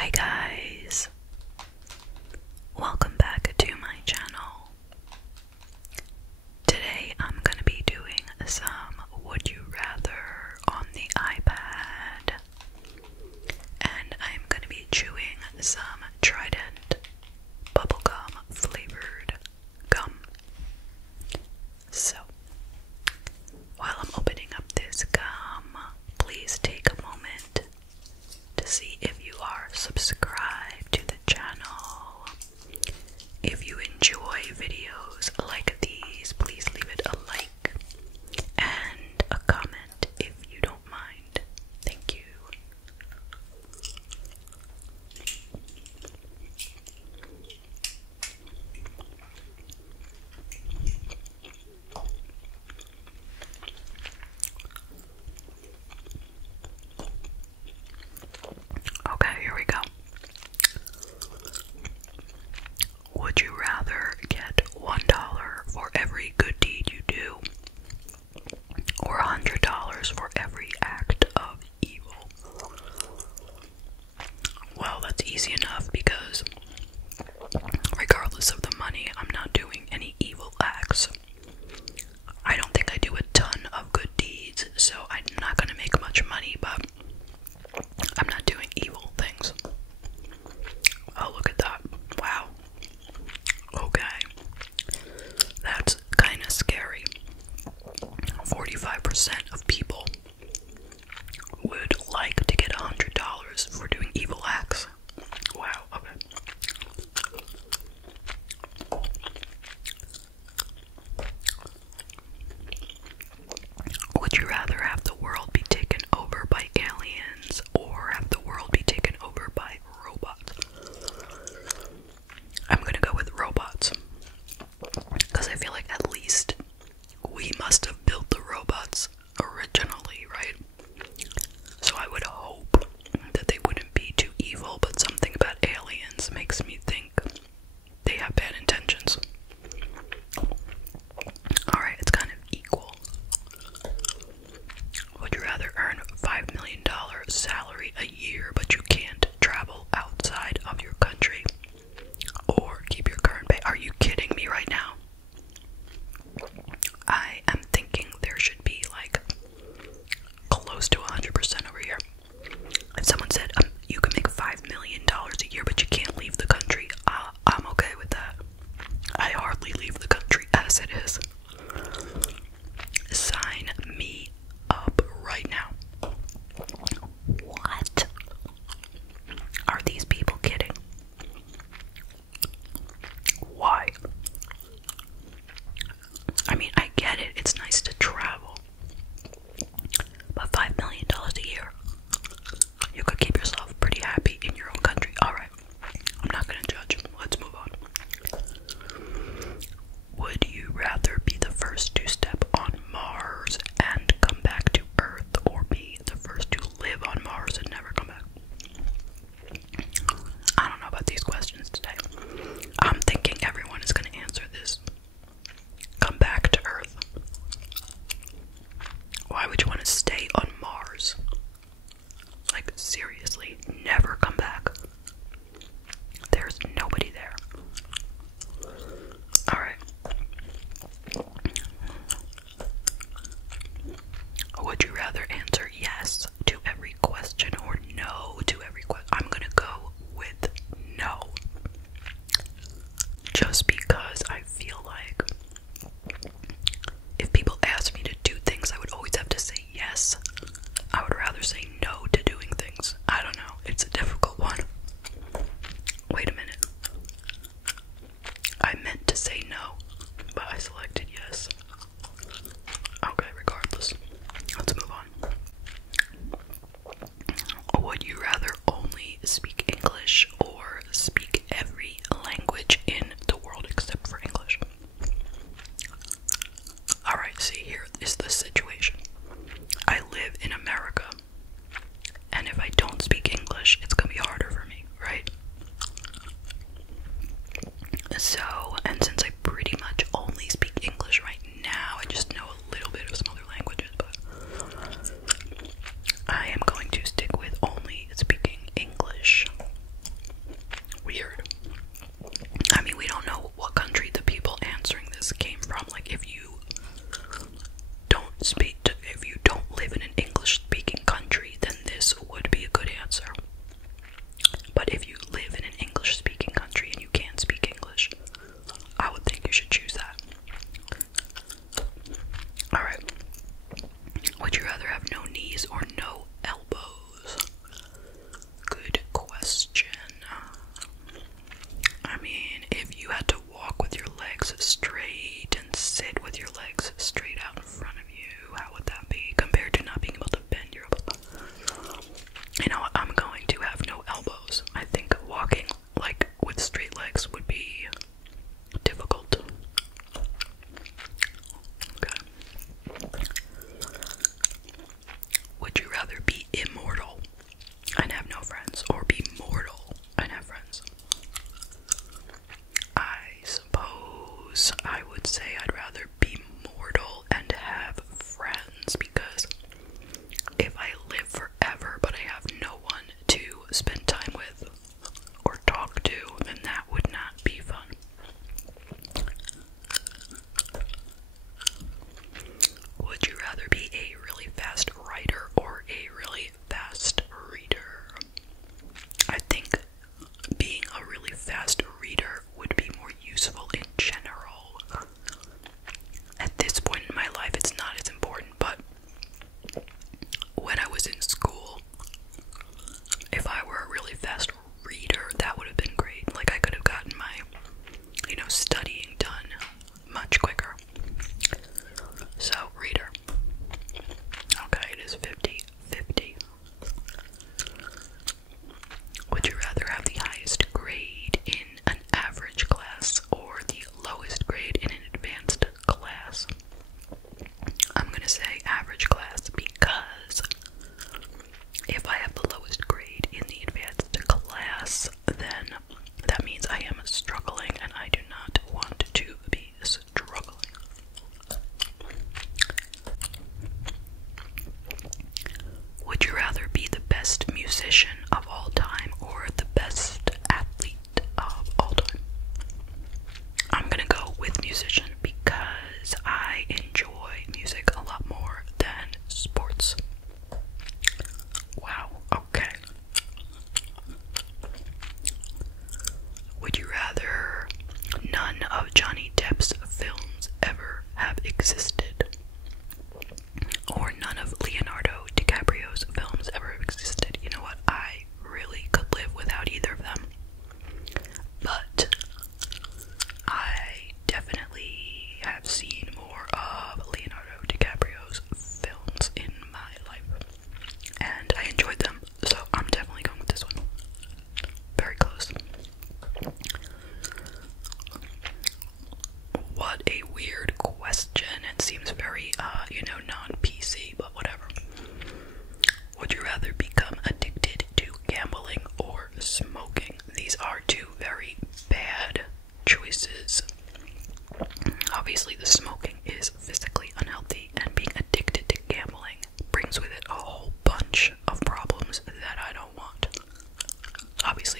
Hi guys, welcome back to my channel. Today I'm going to be doing some Would You Rather on the iPad, and I'm going to be chewing some Trident bubblegum flavored gum. So, while I'm opening up this gum, please take a moment to see if you are subscribed to the channel. If you enjoy videos like these, please leave it a like and a comment if you don't mind. Thank you.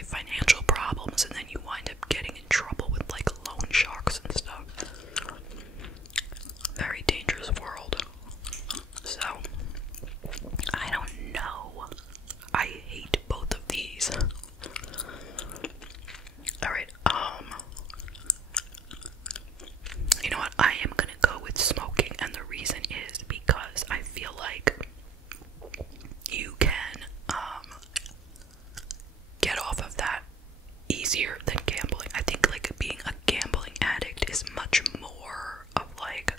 financial problems, and then you wind up getting in trouble with like loan sharks and stuff. Very dangerous world. So, I don't know. I hate both of these. Alright, you know what? I am gonna go with smoking, and the reason is because I feel like you can, get off of that easier than gambling. I think, like, being a gambling addict is much more of, like,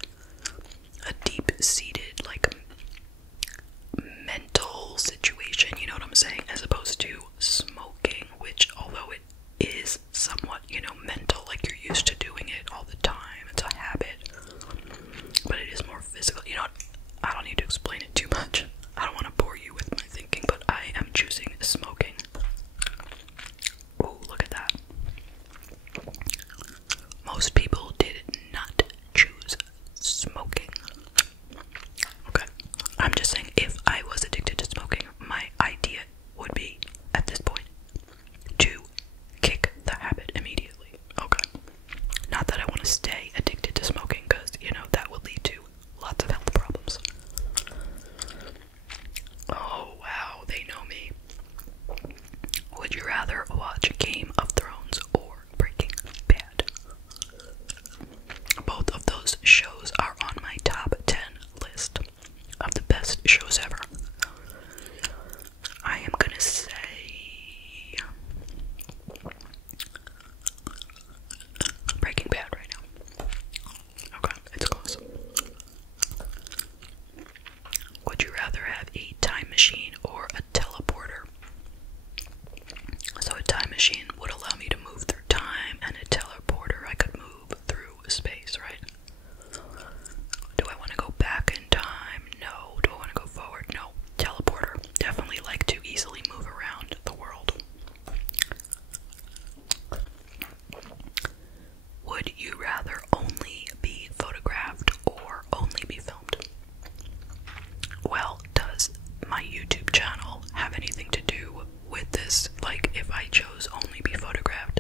a deep-seated, like, mental situation, you know what I'm saying, as opposed to smoking, which, although it is somewhat, you know, mental, like you're used to doing it all the time, it's a habit, but it is more physical. You know what, I don't need to explain it too much. I don't want to bore you with my thinking, but I am choosing smoking. Ooh, look at that. Most people did not choose smoking. Okay, I'm just saying, if I was addicted to smoking, my idea would be, at this point, to kick the habit immediately. Okay. Not that I want to stay addicted to smoking, because, you know, that would lead to lots of health problems. Oh, wow, they know me. Would you rather watch Game of Thrones or Breaking Bad? Both of those shows are on my top 10 list of the best shows ever. I am gonna say Breaking Bad right now. Okay, it's close. Would you rather have a time machine or a teleporter? So a time machine would allow me to move through time, and a teleporter I could move through space, right? Do I want to go back in time? No. Do I want to go forward? No. Teleporter. Definitely like to easily move around the world. Would you rather only be photographed or only be filmed? Well, does my YouTube channel have anything to do with this? Like, if I chose only be photographed,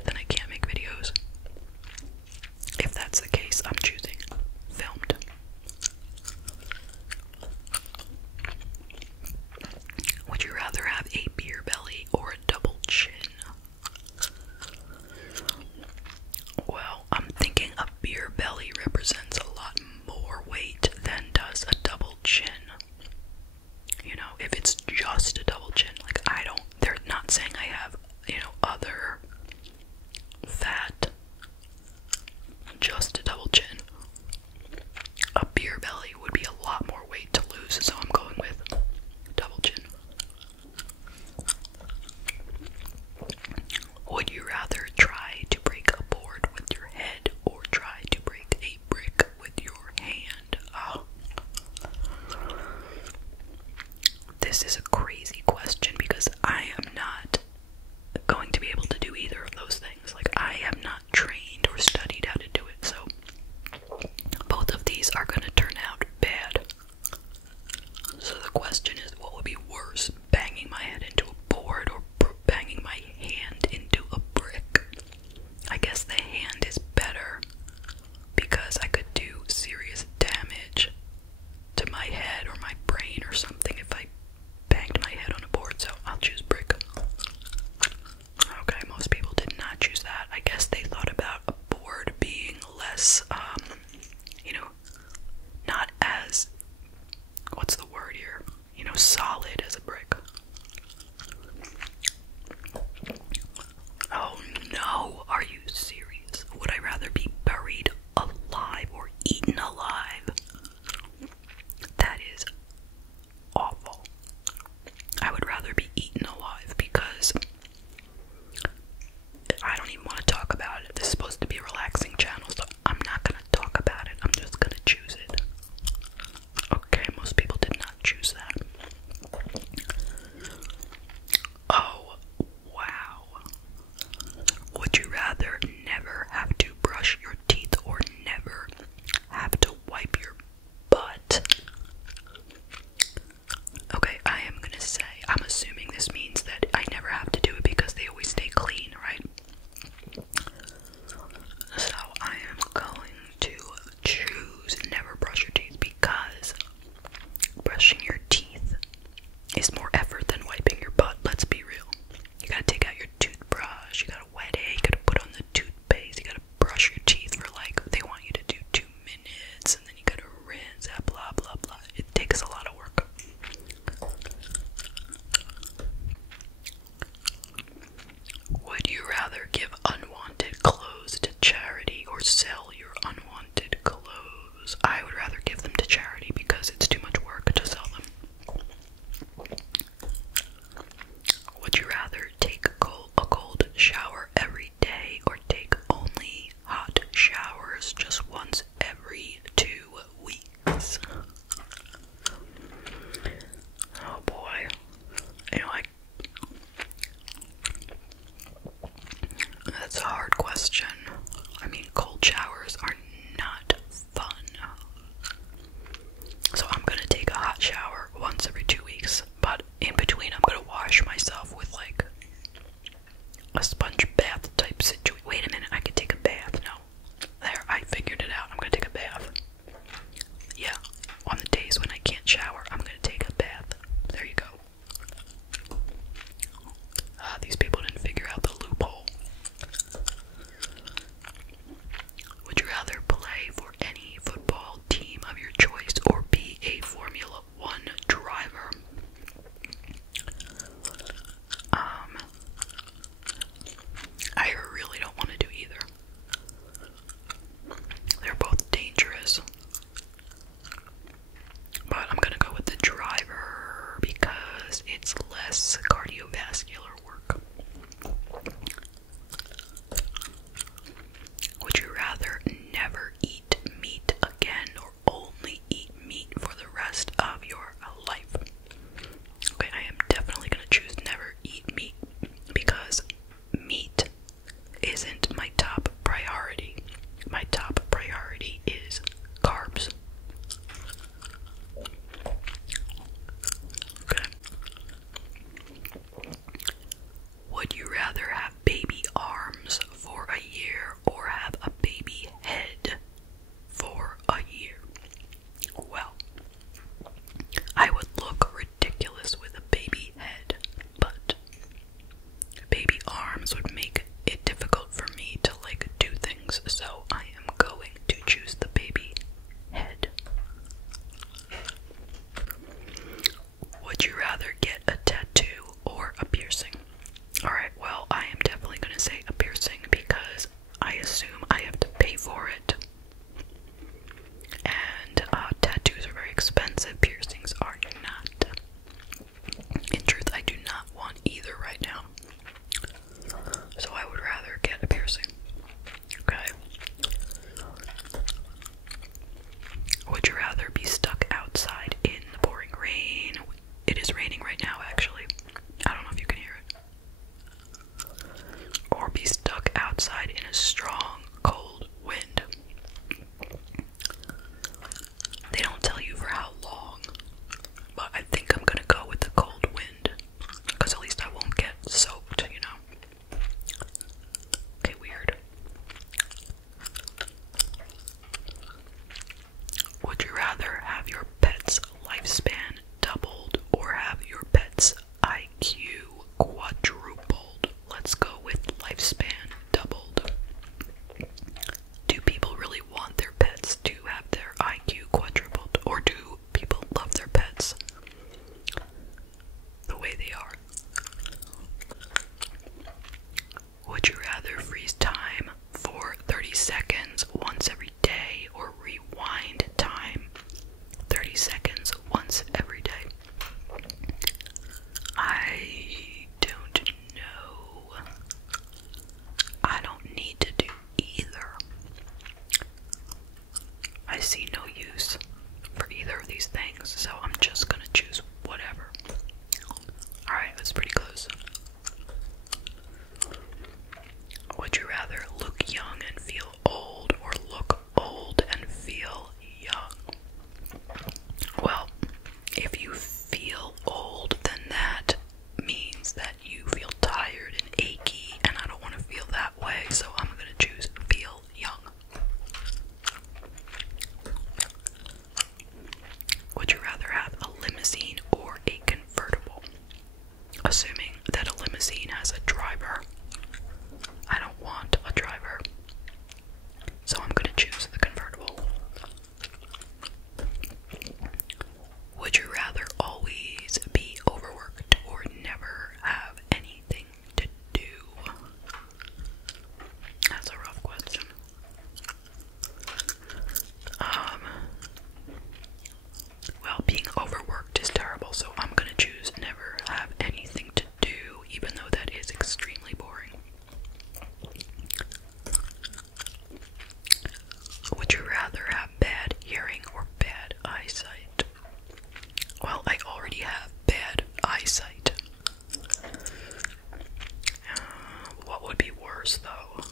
That's a hard question. I mean, cold showers are not fun. So I'm gonna take a hot shower once every 2 weeks, but in between I'm gonna wash myself with like a sponge bath type situation. Wait a minute, I could take a bath. No. There, I figured it out. I'm gonna take a bath. Yeah, on the days when I can't shower, I'm gonna take a bath. There you go. These people didn't figure out the loophole. Would you rather play for any football team of your choice or be a Formula One driver? I really don't want to do either. They're both dangerous. But I'm gonna go with the driver because it's less cardiovascular work. Would you rather never eat meat again or only eat meat for the rest of your life? Okay, I am definitely gonna choose never eat meat because meat isn't my top priority. My top priority is carbs. Okay. Would you rather have baby arms for a year or have a baby head for a year? Well, I would look ridiculous with a baby head, but baby arms would make it difficult for me to like do things, so I am going to choose the baby head. Would you rather get a tattoo or a piercing? Alright, well, I am definitely going to say a piercing because I assume I have to pay for it. And tattoos are very expensive, piercings are not. In truth, I do not want either right now. So I would rather get a piercing. Okay. Would you rather be stuck outside in the pouring rain? It is raining right now, actually. I don't know if you can hear it. Or be stuck outside in a strong, cold wind. They don't tell you for how long, but I think I'm gonna go with the cold wind, because at least I won't get soaked, you know. Okay, weird. Would you rather have your pet's lifespan doubled or have your pet's IQ quadrupled? Let's go with lifespan doubled. Do people really want their pets to have their IQ quadrupled, or do people love their pets the way they are? Would you rather freeze time for 30 seconds once every day or rewind time 30 seconds once every day? I don't know. I don't need to do either. I see no use for either of these things, so I'm just gonna choose whatever. Alright, that's pretty close. Would you rather look young and feel old or look old and feel young? Well, if you feel old, then that means that you feel tired and achy, and I don't want to feel that way, so I'm going to choose feel young. Would you rather have a limousine or a convertible? Assuming that a limousine has a driver, I don't want a driver, so I'm going to choose the convertible. Would you rather always be overworked or never have anything to do? That's a rough question. Well, being overworked is terrible, so I'm gonna choose never have anything to do, even though that is extremely boring. Would you rather have bad hearing or bad eyesight? Well, I already have bad eyesight. What would be worse, though?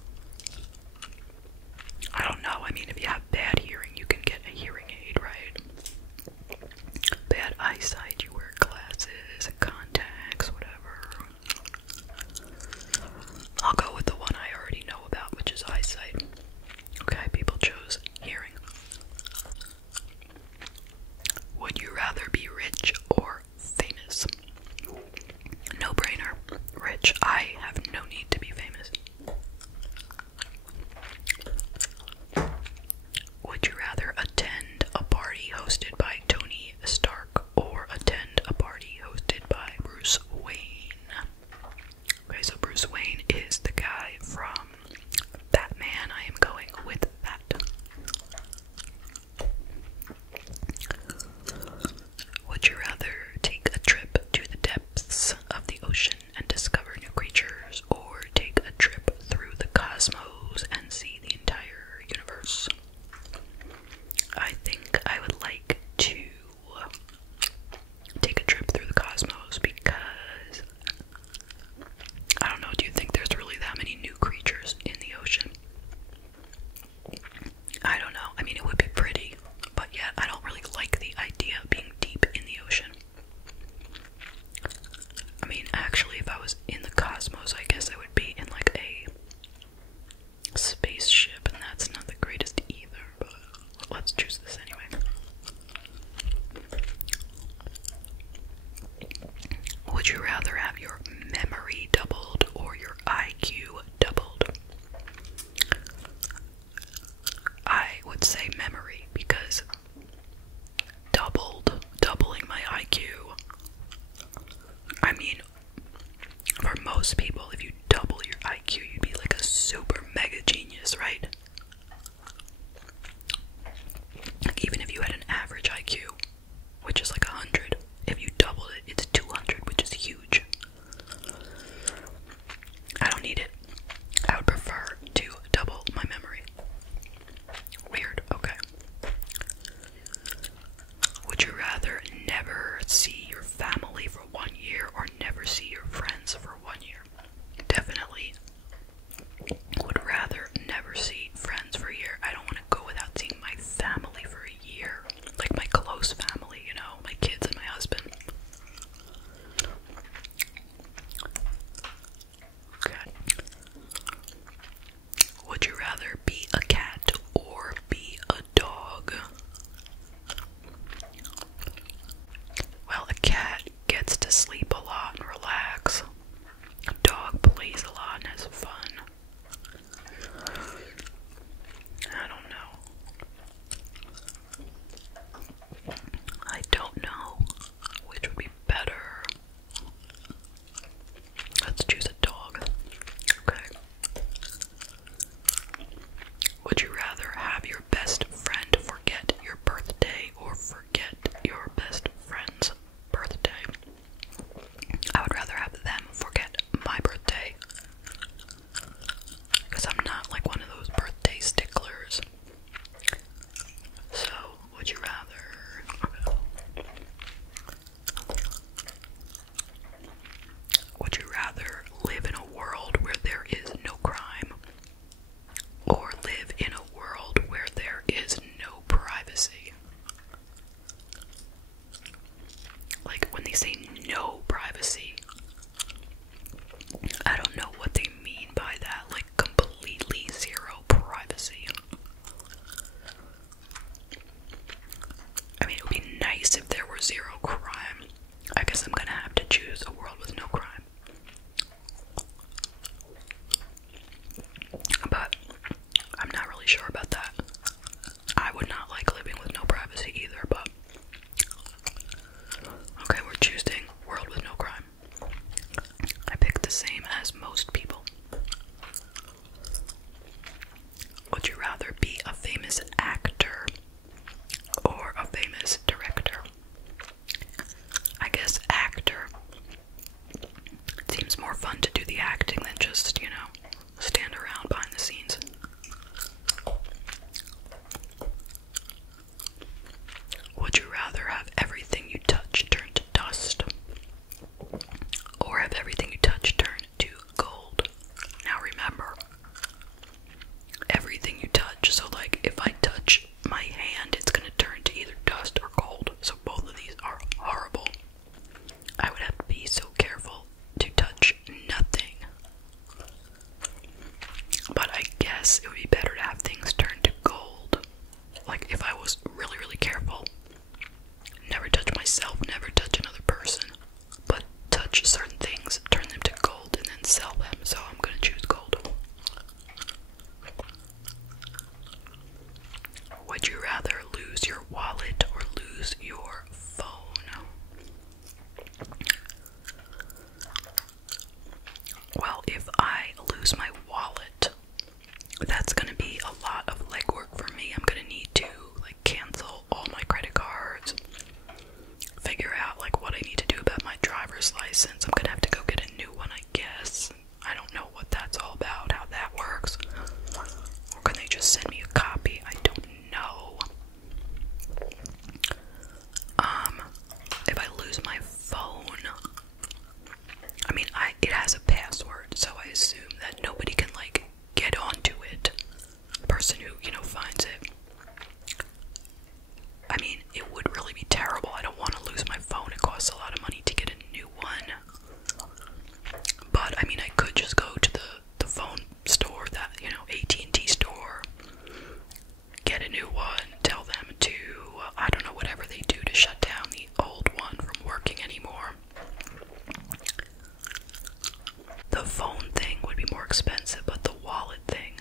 expensive, but the wallet thing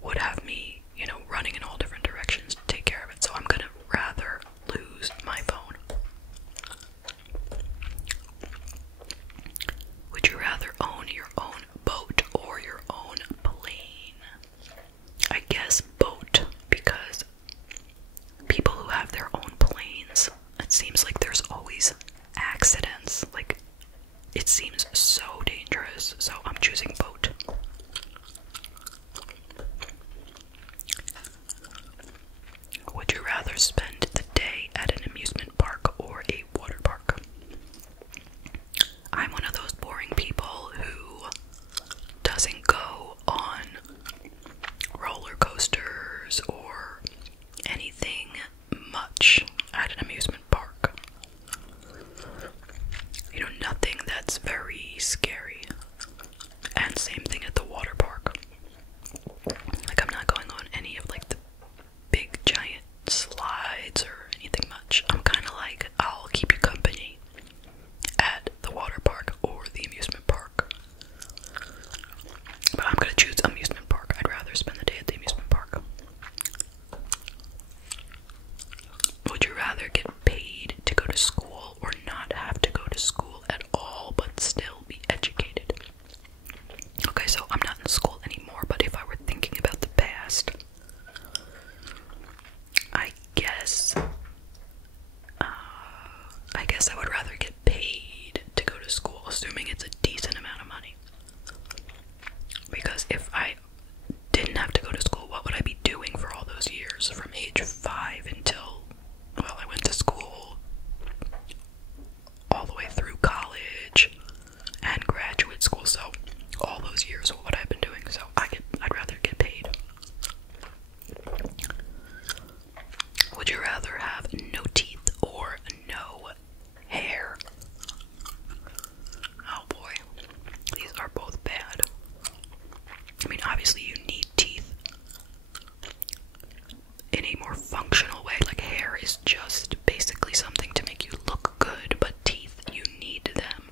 would have me, running in all different directions to take care of it. So I'm gonna rather lose my phone. Would you rather own your own boat or your own plane? I guess boat, because people who have their own planes, it seems like there's always accidents. Like, it seems so dangerous, so I'm choosing boat. Would you rather spend the day at an amusement park or a water park? I'm one of those boring people who doesn't go on roller coasters or anything much at an amusement park. Nothing that's very scary. And same thing at the water park. Like, I'm not going on any of like the big giant slides or anything much. I'm kind of like, I'll keep you company at the water park or the amusement park. But I'm gonna choose amusement park. I'd rather spend the day at the amusement park. Would you rather get paid to go to school or not have to go to school at all but still be educated? Okay, so I'm not in school anymore, but if I were thinking about the past, I guess I would rather get paid to go to school, assuming it's a decent amount of money. Because if I didn't have to go to school, what would I be doing for all those years? From age 5 until, well, I went to school all the way through college and graduate school, so all those years, what would I have been doing? So I'd rather get paid. Would you rather have no teeth or no hair? Oh boy, these are both bad. I mean, obviously you need teeth in a more functional way. Like, hair is just basically something to make you look good, but teeth, you need them.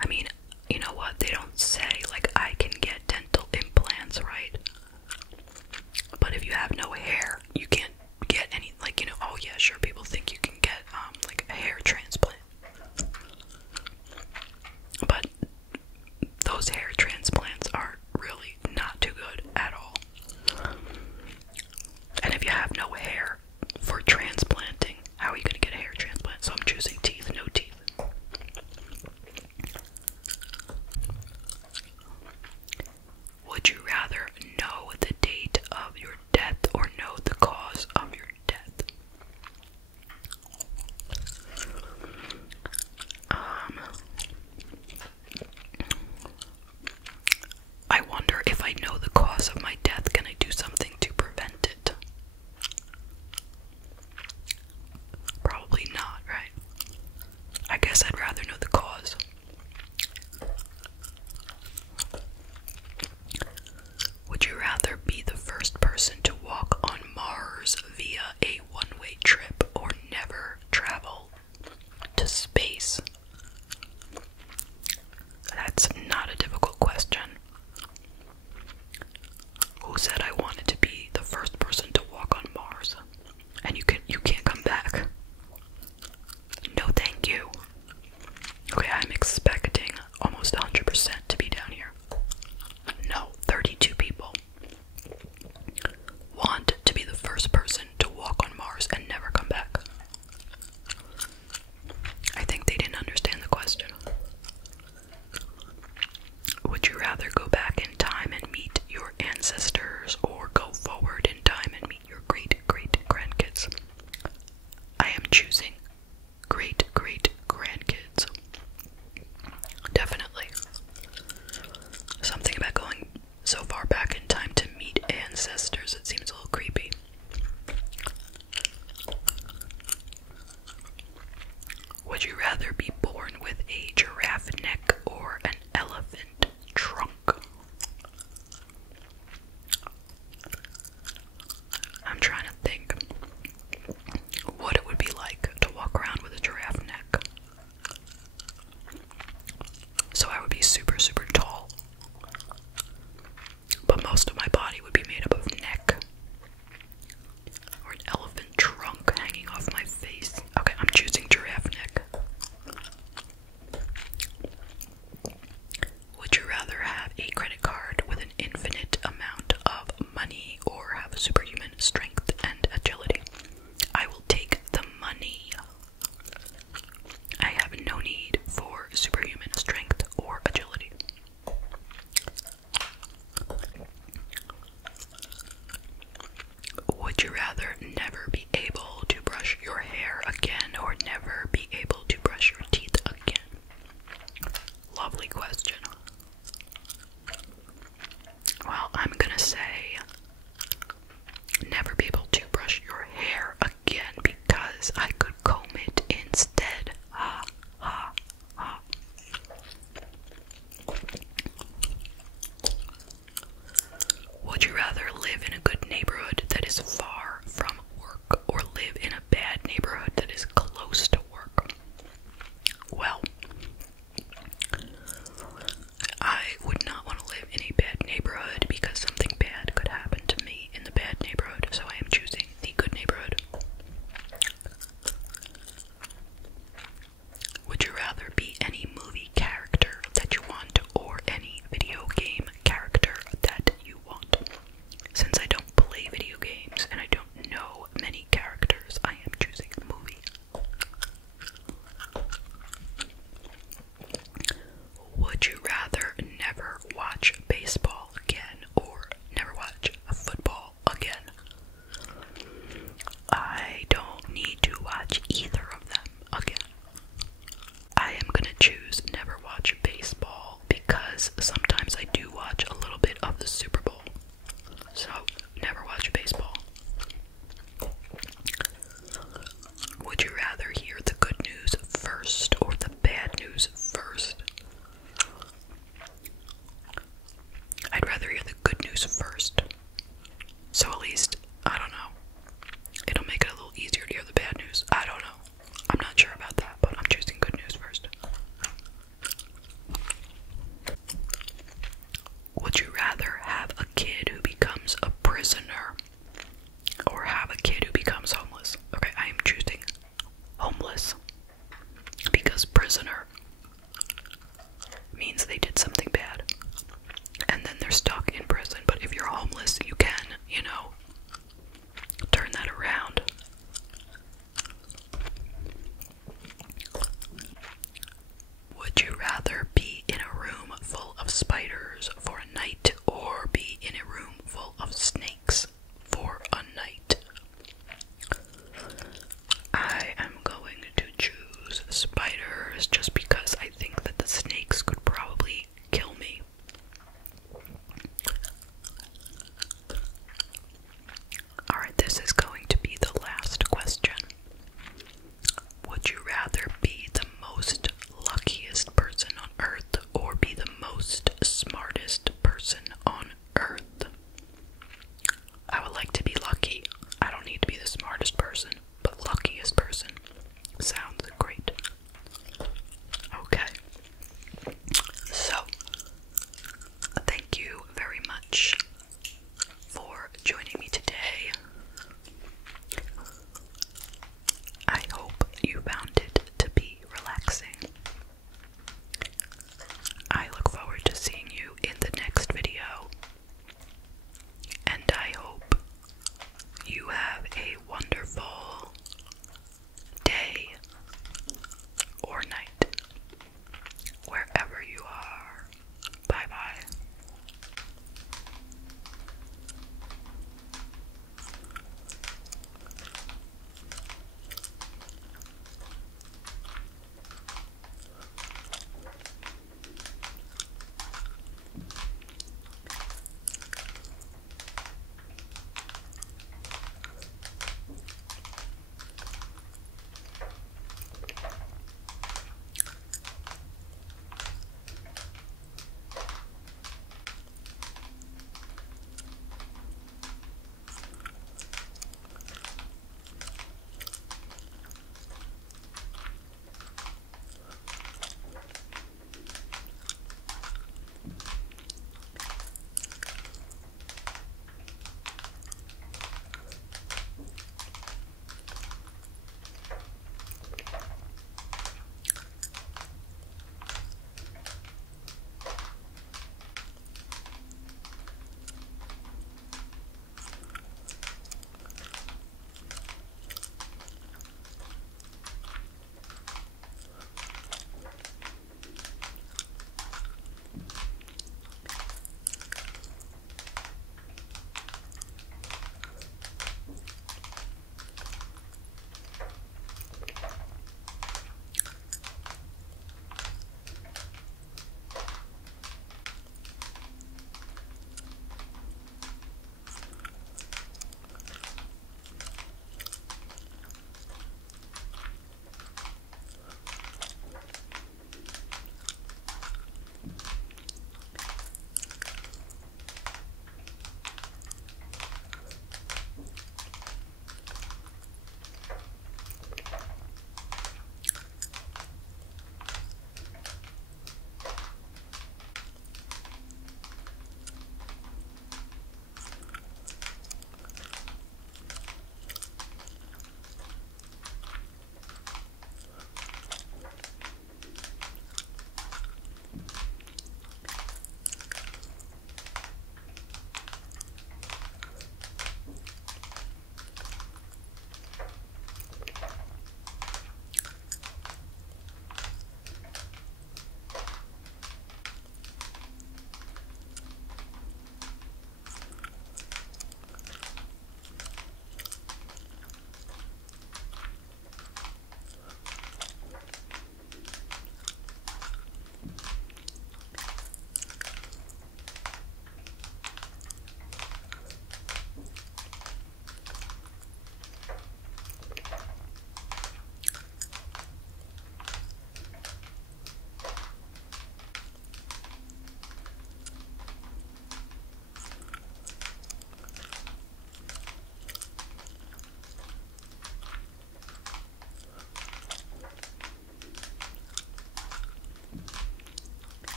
I mean, you know what? They don't say, like, I can get dental implants, right? But if you have no hair, you can't get any, like, oh yeah, sure, people think you can get, like, a hair transplant. But those hair transplants are really not too good at all. And if you have no hair for transplanting, how are you going to get a hair transplant? So I'm choosing teeth, no teeth. Would you rather know the date of your death or know the cause of your death? I wonder, if I know the cause of my death, can I do something to prevent it? Probably not, right? I guess I'd rather know the cause. Would you rather be the first person to walk on Mars via a one-way trip or never travel to space? That's not a difficult question. Who said I wanted to be the first person to walk on Mars? And you can't come back. No, thank you. Okay, I'm expecting almost 100% to be down here. No, 32 people want to be the first person to walk on Mars and never come back. I think they didn't understand the question. Would you sometimes I do watch a little bit of the Super Bowl. So, never watch baseball.